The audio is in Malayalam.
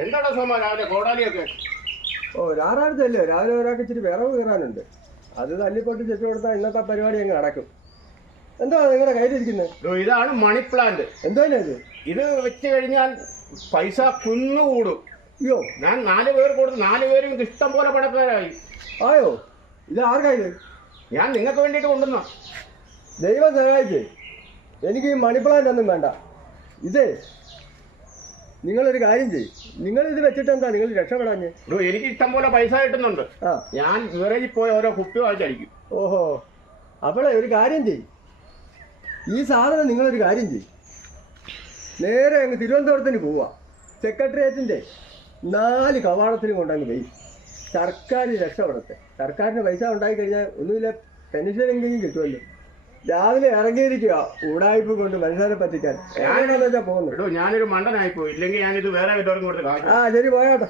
എന്താണോ സോമ രാവിലെ കോടാലിയൊക്കെ? ഓ ഞായറാഴ്ചയല്ലേ, രാവിലെ ഒരാൾക്ക് ഇച്ചിരി വിറവ് കയറാനുണ്ട്. അത് തല്ലിപ്പൊട്ടി ചെച്ചു കൊടുത്താൽ ഇന്നത്തെ പരിപാടി അങ്ങ് നടക്കും. എന്താ നിങ്ങളുടെ കയ്യിലിരിക്കുന്നത്? ഇതാണ് മണി പ്ലാന്റ്. എന്തോ ഇത്? ഇത് വെച്ച് കഴിഞ്ഞാൽ പൈസ കുന്നുകൂടും. അയ്യോ, ഞാൻ 4 പേർ കൊടുത്ത് 4 പേരും ഇഷ്ടം പോലെ പണക്കാരായി. ആയോ? ഇത് ആർക്കാ ഇത്? ഞാൻ നിങ്ങൾക്ക് വേണ്ടിയിട്ട് കൊണ്ടുവന്ന. ദൈവം സഹായിച്ചേ, എനിക്ക് ഈ മണി പ്ലാന്റ് ഒന്നും വേണ്ട. ഇതേ നിങ്ങളൊരു കാര്യം ചെയ്യും, നിങ്ങൾ ഇത് വെച്ചിട്ട് എന്താ നിങ്ങൾ രക്ഷപ്പെടാഞ്ഞ്? എനിക്ക് ഇഷ്ടം പോലെ പൈസ കിട്ടുന്നുണ്ട്. ഞാൻ വിറയിൽ പോയ ഓരോ കുപ്പി വാങ്ങിച്ചടിക്കും. ഓഹോ, അപ്പോഴേ ഒരു കാര്യം ചെയ്യും, ഈ സാധനം നിങ്ങളൊരു കാര്യം ചെയ്യും, നേരെ അങ്ങ് തിരുവനന്തപുരത്തിന് പോവുക. സെക്രട്ടേറിയറ്റിൻ്റെ 4 കവാടത്തിനും കൊണ്ടങ്ങ് പോയി സർക്കാർ രക്ഷപ്പെടട്ടെ. സർക്കാരിന് പൈസ ഉണ്ടായി കഴിഞ്ഞാൽ ഒന്നുമില്ല, പെൻഷനെങ്കിലും കിട്ടുമല്ലോ. രാവിലെ ഇറങ്ങിയിരിക്കുക ഉടായ്പ കൊണ്ട് മനുഷ്യനെ പറ്റിക്കാൻ. ഞാനെന്താ വെച്ചാൽ പോകുന്നു. ഞാനൊരു മണ്ടനായിപ്പോയി, ഇല്ലെങ്കിൽ ഞാനിത് വേറെ വല്ലവർക്കും കൊടുത്ത്. ശരി, പോയാട്ടെ.